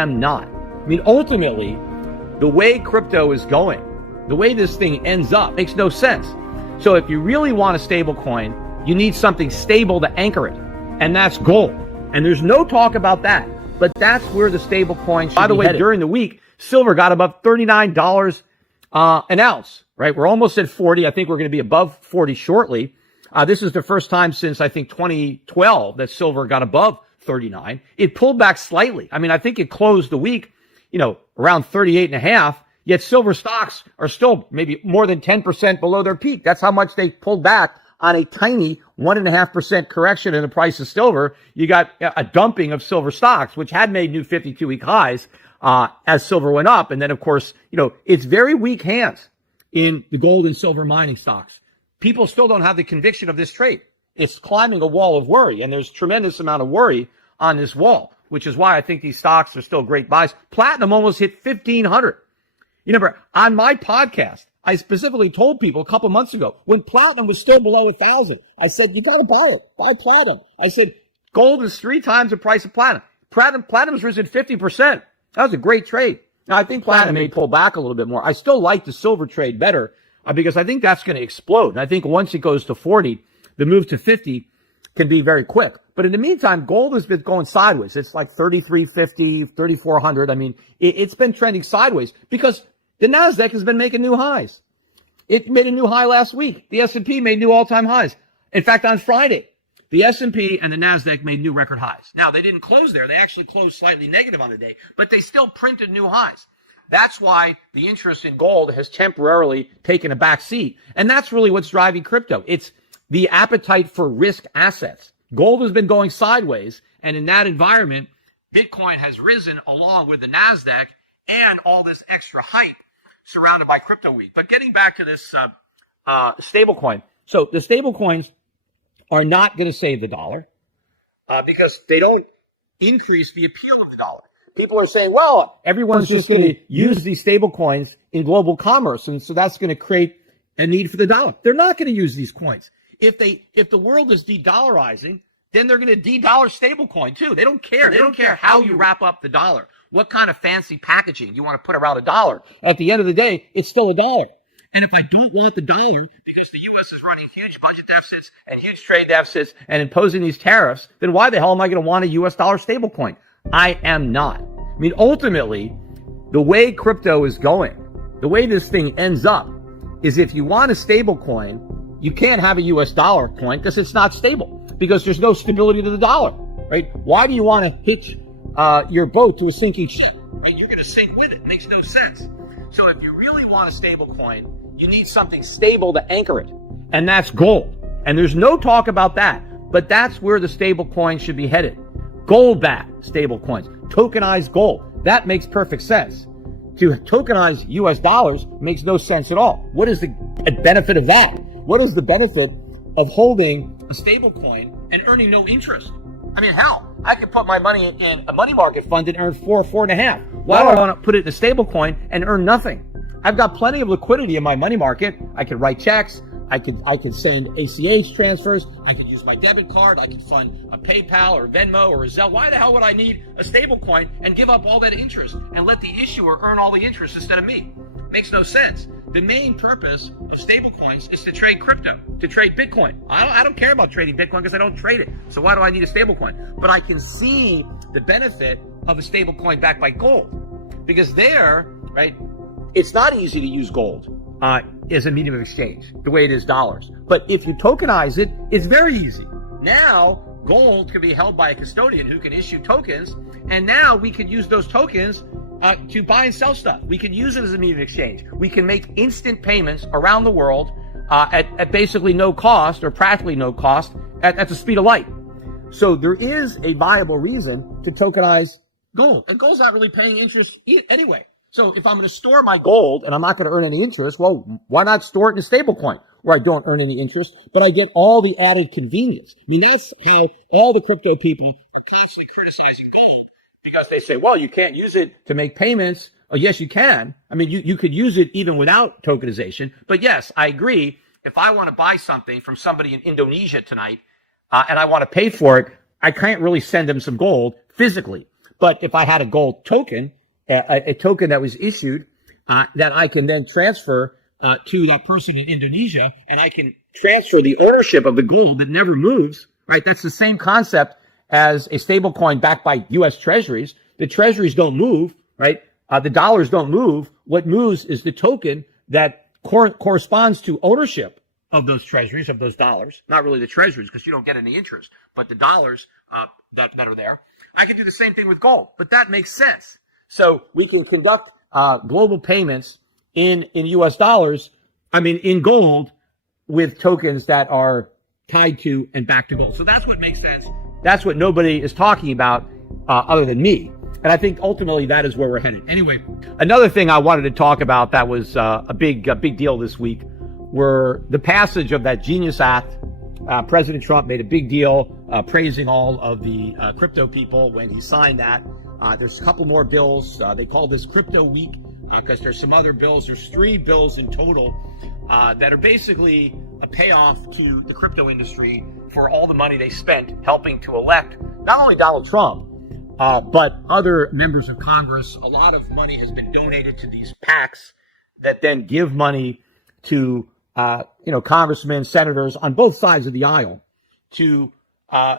am not. I mean, ultimately, the way crypto is going, the way this thing ends up makes no sense. So if you really want a stable coin, you need something stable to anchor it. And that's gold. And there's no talk about that. But that's where the stable coin should be. By the way, during the week, silver got above $39 an ounce, right? We're almost at 40. I think we're going to be above 40 shortly. This is the first time since, I think, 2012 that silver got above 39. It pulled back slightly. I mean, I think it closed the week, around 38 and a half. Yet silver stocks are still maybe more than 10% below their peak. That's how much they pulled back on a tiny 1.5% correction in the price of silver. You got a dumping of silver stocks, which had made new 52-week highs as silver went up. And then, of course, it's very weak hands in the gold and silver mining stocks. People still don't have the conviction of this trade. It's climbing a wall of worry, and there's tremendous amount of worry on this wall, which is why I think these stocks are still great buys. Platinum almost hit 1,500. You remember, on my podcast, I specifically told people a couple months ago, when platinum was still below 1,000, I said, you got to buy it. Buy platinum. I said, gold is 3 times the price of platinum. Platinum's risen 50%. That was a great trade. Now, I think platinum may pull back a little bit more. I still like the silver trade better because I think that's going to explode. And I think once it goes to 40, the move to 50 can be very quick. But in the meantime, gold has been going sideways. It's like 3,350, 3,400. I mean, it's been trending sideways because the NASDAQ has been making new highs. It made a new high last week. The S&P made new all-time highs. In fact, on Friday, the S&P and the NASDAQ made new record highs. Now, they didn't close there. They actually closed slightly negative on the day, but they still printed new highs. That's why the interest in gold has temporarily taken a back seat. And that's really what's driving crypto. It's the appetite for risk assets. Gold has been going sideways, and in that environment, Bitcoin has risen along with the NASDAQ and all this extra hype surrounded by crypto week. But getting back to this stable coin. So the stable coins are not going to save the dollar because they don't increase the appeal of the dollar. People are saying, well, everyone's just going to use these stable coins in global commerce, and so that's going to create a need for the dollar. They're not going to use these coins. If the world is de-dollarizing, then they're going to de-dollar stable coin too. They don't care. They don't care how you wrap up the dollar, what kind of fancy packaging you want to put around a dollar. At the end of the day, it's still a dollar. And if I don't want the dollar because the U.S. is running huge budget deficits and huge trade deficits and imposing these tariffs, then why the hell am I going to want a U.S. dollar stable coin? I am not. I mean, ultimately, the way crypto is going, the way this thing ends up is if you want a stable coin, you can't have a U.S. dollar coin because it's not stable, because there's no stability to the dollar, right? Why do you want to hitch your boat to a sinking ship, right? You're going to sink with it. It makes no sense. So if you really want a stable coin, you need something stable to anchor it, and that's gold. And there's no talk about that, but that's where the stable coin should be headed. Gold-backed stable coins, tokenized gold. That makes perfect sense. To tokenize U.S. dollars makes no sense at all. What is the benefit of that? What is the benefit of holding a stable coin and earning no interest? I mean, how? I could put my money in a money market fund and earn 4.5. Why do I want to put it in a stable coin and earn nothing? I've got plenty of liquidity in my money market. I could write checks. I could send ACH transfers. I could use my debit card. I could fund a PayPal or Venmo or a Zelle. Why the hell would I need a stable coin and give up all that interest and let the issuer earn all the interest instead of me? Makes no sense. The main purpose of stable coins is to trade crypto, to trade Bitcoin. I don't care about trading Bitcoin because I don't trade it. So why do I need a stable coin? But I can see the benefit of a stable coin backed by gold, because there, right, it's not easy to use gold as a medium of exchange the way it is dollars. But if you tokenize it, it's very easy. Now, gold can be held by a custodian who can issue tokens, and now we can use those tokens to buy and sell stuff. We can use it as a medium of exchange. We can make instant payments around the world at basically no cost, or practically no cost, at the speed of light. So there is a viable reason to tokenize gold. And gold's not really paying interest anyway. So if I'm going to store my gold and I'm not going to earn any interest, well, why not store it in a stable coin where I don't earn any interest, but I get all the added convenience? I mean, that's how all the crypto people are constantly criticizing gold, because they say, well, you can't use it to make payments. Oh, yes, you can. I mean, you could use it even without tokenization. But yes, I agree. If I want to buy something from somebody in Indonesia tonight and I want to pay for it, I can't really send them some gold physically. But if I had a gold token, a token that was issued, that I can then transfer to that person in Indonesia, and I can transfer the ownership of the gold that never moves, right? That's the same concept as a stable coin backed by U.S. treasuries. The treasuries don't move, right? The dollars don't move. What moves is the token that corresponds to ownership of those treasuries, of those dollars. Not really the treasuries, because you don't get any interest, but the dollars that are there. I can do the same thing with gold, but that makes sense. So we can conduct global payments in U.S. dollars, in gold, with tokens that are tied to and back to gold. So that's what makes sense. That's what nobody is talking about other than me. And I think ultimately that is where we're headed. Anyway, another thing I wanted to talk about that was a big deal this week were the passage of that Genius Act. President Trump made a big deal praising all of the crypto people when he signed that. There's a couple more bills. They call this Crypto Week because there's some other bills. There's 3 bills in total that are basically a payoff to the crypto industry for all the money they spent helping to elect not only Donald Trump, but other members of Congress. A lot of money has been donated to these PACs that then give money to congressmen, senators on both sides of the aisle to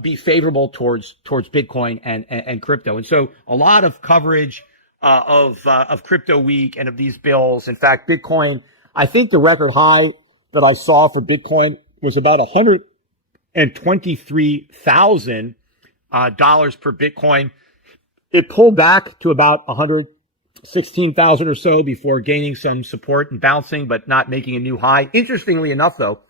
be favorable towards Bitcoin and crypto. And so a lot of coverage of Crypto Week and of these bills. In fact, Bitcoin, I think the record high that I saw for Bitcoin was about $123,000 per Bitcoin. It pulled back to about 116,000 or so before gaining some support and bouncing, but not making a new high. Interestingly enough, though,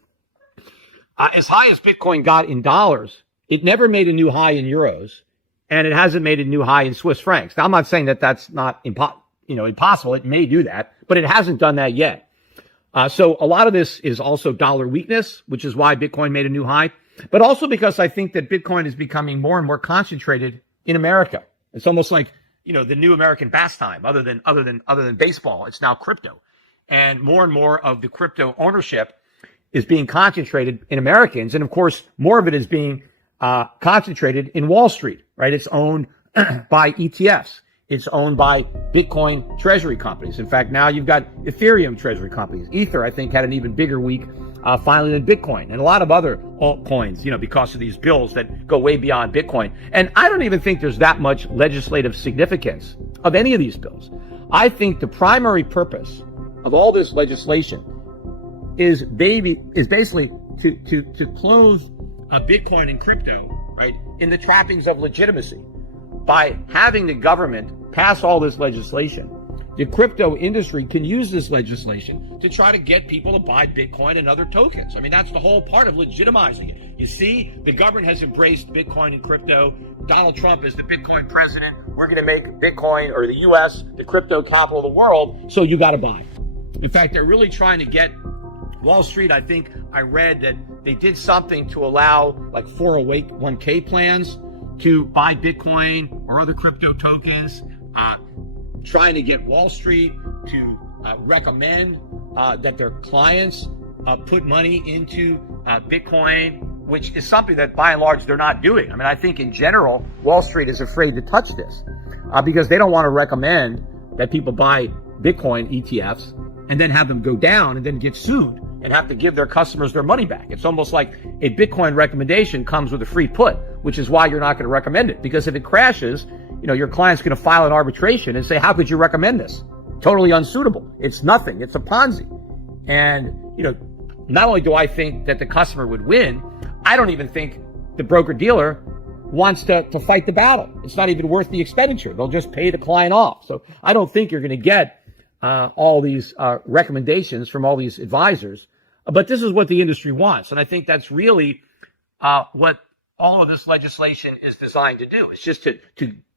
as high as Bitcoin got in dollars, it never made a new high in euros, and it hasn't made a new high in Swiss francs. Now, I'm not saying that that's not impossible. It may do that, but it hasn't done that yet. So a lot of this is also dollar weakness, which is why Bitcoin made a new high, but also because I think that Bitcoin is becoming more and more concentrated in America. It's almost like, the new American pastime, other than baseball. It's now crypto, and more of the crypto ownership is being concentrated in Americans, and of course, more of it is being concentrated in Wall Street. Right? It's owned by ETFs. It's owned by Bitcoin treasury companies. In fact, now you've got Ethereum treasury companies. Ether, I think, had an even bigger week finally than Bitcoin, and a lot of other altcoins, because of these bills that go way beyond Bitcoin. And I don't even think there's that much legislative significance of any of these bills. I think the primary purpose of all this legislation is basically to clothe Bitcoin and crypto, right, in the trappings of legitimacy. By having the government pass all this legislation, the crypto industry can use this legislation to try to get people to buy Bitcoin and other tokens. That's the whole part of legitimizing it. You see, the government has embraced Bitcoin and crypto. Donald Trump is the Bitcoin president. We're going to make Bitcoin, or the U.S., the crypto capital of the world, so you got to buy. In fact, they're really trying to get Wall Street. I think I read that they did something to allow like 401k plans to buy Bitcoin or other crypto tokens, trying to get Wall Street to recommend that their clients put money into Bitcoin, which is something that by and large they're not doing. I think in general, Wall Street is afraid to touch this because they don't want to recommend that people buy Bitcoin ETFs and then have them go down and then get sued and have to give their customers their money back. It's almost like a Bitcoin recommendation comes with a free put, which is why you're not going to recommend it. Because if it crashes, your client's going to file an arbitration and say, how could you recommend this? Totally unsuitable. It's nothing. It's a Ponzi. And, not only do I think that the customer would win, I don't even think the broker-dealer wants to fight the battle. It's not even worth the expenditure. They'll just pay the client off. So I don't think you're going to get all these recommendations from all these advisors. But this is what the industry wants. And I think that's really what all of this legislation is designed to do. It's just to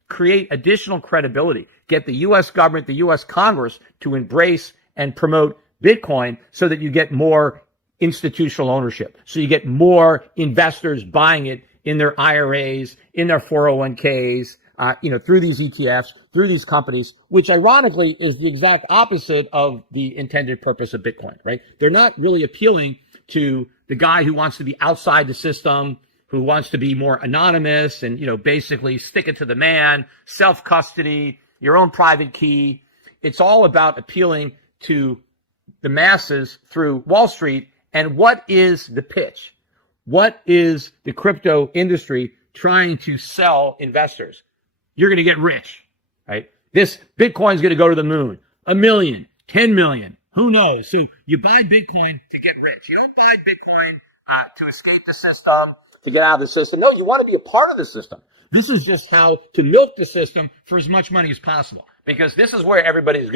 create additional credibility, get the U.S. government, the U.S. Congress to embrace and promote Bitcoin so that you get more institutional ownership. So you get more investors buying it in their IRAs, in their 401ks, through these ETFs, through these companies, which ironically is the exact opposite of the intended purpose of Bitcoin, right? They're not really appealing to the guy who wants to be outside the system, who wants to be more anonymous and, basically stick it to the man, self-custody, your own private key. It's all about appealing to the masses through Wall Street. And what is the pitch? What is the crypto industry trying to sell investors? You're going to get rich, right? This Bitcoin is going to go to the moon. 1 million, 10 million, who knows? So you buy Bitcoin to get rich. You don't buy Bitcoin to escape the system, to get out of the system. No, you want to be a part of the system. This is just how to milk the system for as much money as possible, because this is where everybody's going to